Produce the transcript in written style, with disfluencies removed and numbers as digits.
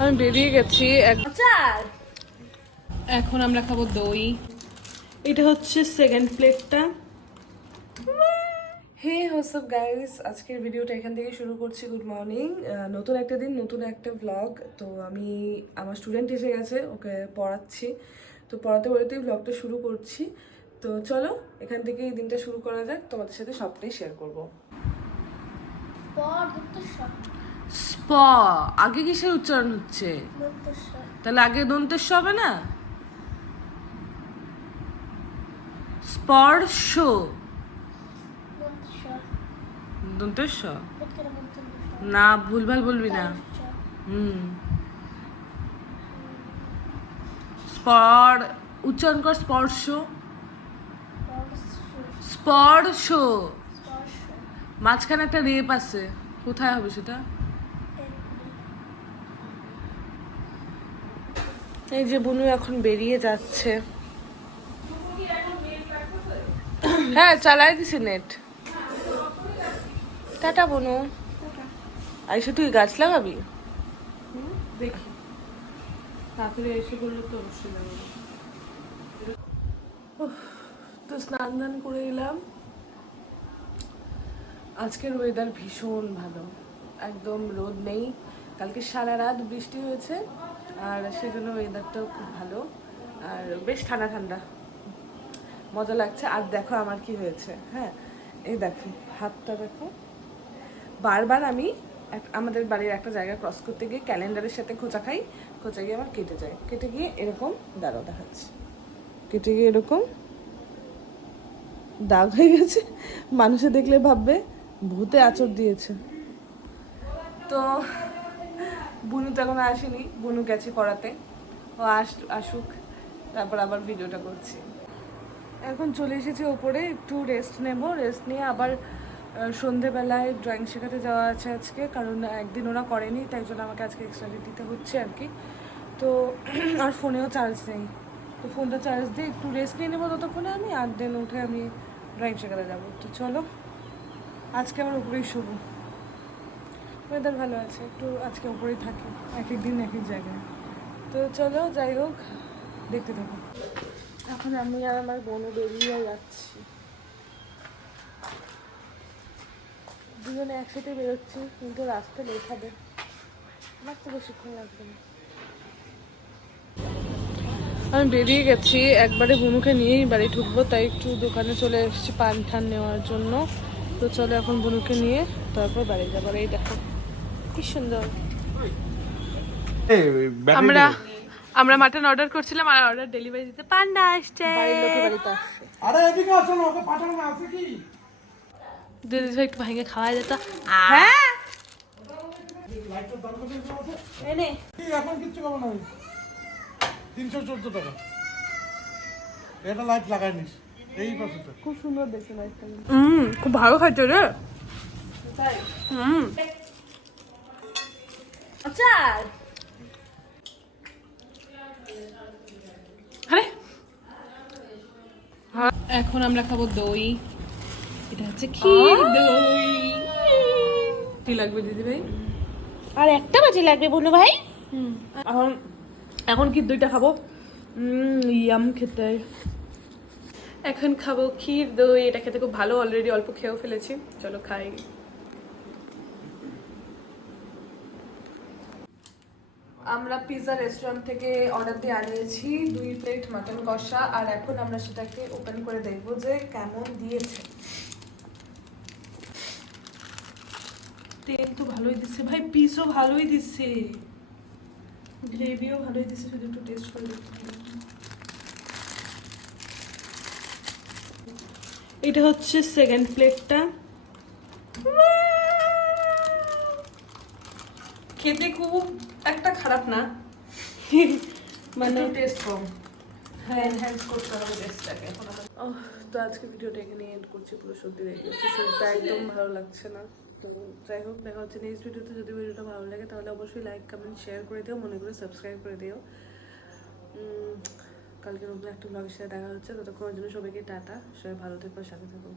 আমি বেরিয়ে গেছি। এখন আমরা খাবো দই। এটা হচ্ছে সেকেন্ড প্লেটটা। হে হোয়াটসঅ্যাপ গাইস, আজকের ভিডিওটা এখান থেকে শুরু করছি। গুড মর্নিং, নতুন একটা দিন, নতুন একটা ব্লগ। তো আমি আমার স্টুডেন্ট এসে গেছে, ওকে পড়াচ্ছি। তো পড়াতে পড়াতেই ব্লগটা শুরু করছি। তো চলো এখান থেকে এই দিনটা শুরু করা যাক, তোমাদের সাথে সবটাই শেয়ার করবো। স্প আগে কিসের উচ্চারণ হচ্ছে? তাহলে আগে দন্তেস্ব হবে না? স্পর্শ দন্তেস্ব না, ভুলভাল বলবি না। স্পর উচ্চারণ কর, স্পর্শ। স্পর্শ মাঝখানে একটা রেপ আছে, কোথায় হবে সেটা? এই যে বুনু এখন বেরিয়ে যাচ্ছে। হ্যাঁ, চালাই দিছি নেট। টাটা বুনু। আইসে তুই গাছ লাগাবি? দেখি তাড়াতাড়ি এসে বললে তো অবশ্যই লাগাবো। তো স্নান দান করে এলাম। আজকের ওয়েদার ভীষণ ভালো, একদম রোদ নেই। কালকে সারা রাত বৃষ্টি হয়েছে, আর সেজন্য ওয়েদারটাও খুব ভালো, আর বেশ ঠান্ডা ঠান্ডা, মজা লাগছে। আর দেখো আমার কি হয়েছে, হ্যাঁ এই দেখো হাতটা দেখো। বারবার আমি আমাদের বাড়ির একটা জায়গা ক্রস করতে গিয়ে ক্যালেন্ডারের সাথে খোঁচা খাই, খোঁচা গিয়ে আমার কেটে যায়, কেটে গিয়ে এরকম দাঁড়াও দেখাচ্ছি, কেটে গিয়ে এরকম দাগ হয়ে গেছে। মানুষে দেখলে ভাববে ভূতে আঁচড় দিয়েছে। তো বুনু তো এখন আসেনি, বুনু গেছে পড়াতে, ও আসুক তারপর আবার ভিডিওটা করছি। এখন চলে এসেছি ওপরে, একটু রেস্ট নেব, রেস্ট নিয়ে আবার সন্ধেবেলায় ড্রয়িং শেখাতে যাওয়া আছে আজকে, কারণ একদিন ওরা করেনি, তাই জন্য আমাকে আজকে এক্সট্রা দিতে হচ্ছে আর কি। তো আর ফোনেও চার্জ নেই, তো ফোনটা চার্জ দিয়ে একটু রেস্ট নিয়ে নেবো ততক্ষণে আমি, আর দেন উঠে আমি ড্রয়িং শেখাতে যাবো। তো চলো আজকে আমার উপরেই শুভ, ওয়েদার ভালো আছে, একটু আজকে উপরেই থাকি, এক এক দিন এক এক জায়গায়। তো চলো যাই হোক, দেখতে থাকো। এখন আমি আর আমার বোনও বেরিয়ে যাচ্ছি, দুজনে একসাথে বেরোচ্ছি, কিন্তু রাস্তা লেখাবে, আমার তো বেশিক্ষণ লাগবে না। আমি বেরিয়ে গেছি, একবারে বুনুকে নিয়েই বাড়ি ঢুকবো, তাই একটু দোকানে চলে এসেছি পান ঠান নেওয়ার জন্য। তো চলো এখন বুনুকে নিয়ে তারপর বাড়ি যাবো। এই দেখো কি সুন্দর। আমরা মাটন অর্ডার করছিলাম, আর অর্ডার ডেলিভারি দিতে পান্ডা আসছে, বাড়ির লোকের বাড়িতে আসছে। আরে এদিকে আসো না, ওকে পাঠানো না, আছে কি দিদি ভাই একটু ভাইকে খাওয়া যেত। হ্যাঁ লাইটটা দাম কত আছে এনে কি এখন কিচ্ছু খাবো না, 314 টাকা এটা লাইট লাগাইনিস, এই পাশেটা খুব সুন্দর দেখতে লাইটটা। খুব ভালো খাইতে রে তাই। আচ্ছা আরে এখন আমরা খাবো দই। এটা হচ্ছে ক্ষীর দই। কি লাগবে দিদি ভাই? আর একটা বাজি লাগবে বনু ভাই। এখন এখন ক্ষীর দইটা খাবো, ইয়াম খেতে। এখন খাবো ক্ষীর দই, এটা খেতে খুব ভালো, অলরেডি অল্প খেয়েও ফেলেছি, চলো খাই। আমরা পিৎজা রেস্টুরেন্ট থেকে অর্ডার দিয়ে আনিয়েছি 2 প্লেট মাটন কষা, আর এখন আমরা সেটাকে ওপেন করে দেখবো যে কেমন দিয়েছে। তেল তো ভালোই দিচ্ছে ভাই, পিসও ভালোই দিচ্ছে, গ্রেভিও ভালোই দিচ্ছে, শুধু একটু টেস্ট করে দেখতে। এটা হচ্ছে সেকেন্ড প্লেটটা। খেতে খুব একটা খারাপ না, মানে টেস্ট কম, হ্যাঁ এনহ্যান্স করতে হবে টেস্টটাকে। তো আজকে ভিডিওটা এখানে এন্ড করছি, পুরো সত্যি দেখে শরীরটা একদম ভালো লাগছে না। তো যাই হোক, দেখা হচ্ছে নেক্সট ভিডিওতে। যদি ভিডিওটা ভালো লাগে তাহলে অবশ্যই লাইক কমেন্ট শেয়ার করে দিও, মনে করে সাবস্ক্রাইব করে দিও। কালকে নতুন একটা ব্লগের সাথে দেখা হচ্ছে, ততক্ষণের জন্য সবাইকে টাটা, সবাই ভালো থেকো, সাথে থাকো।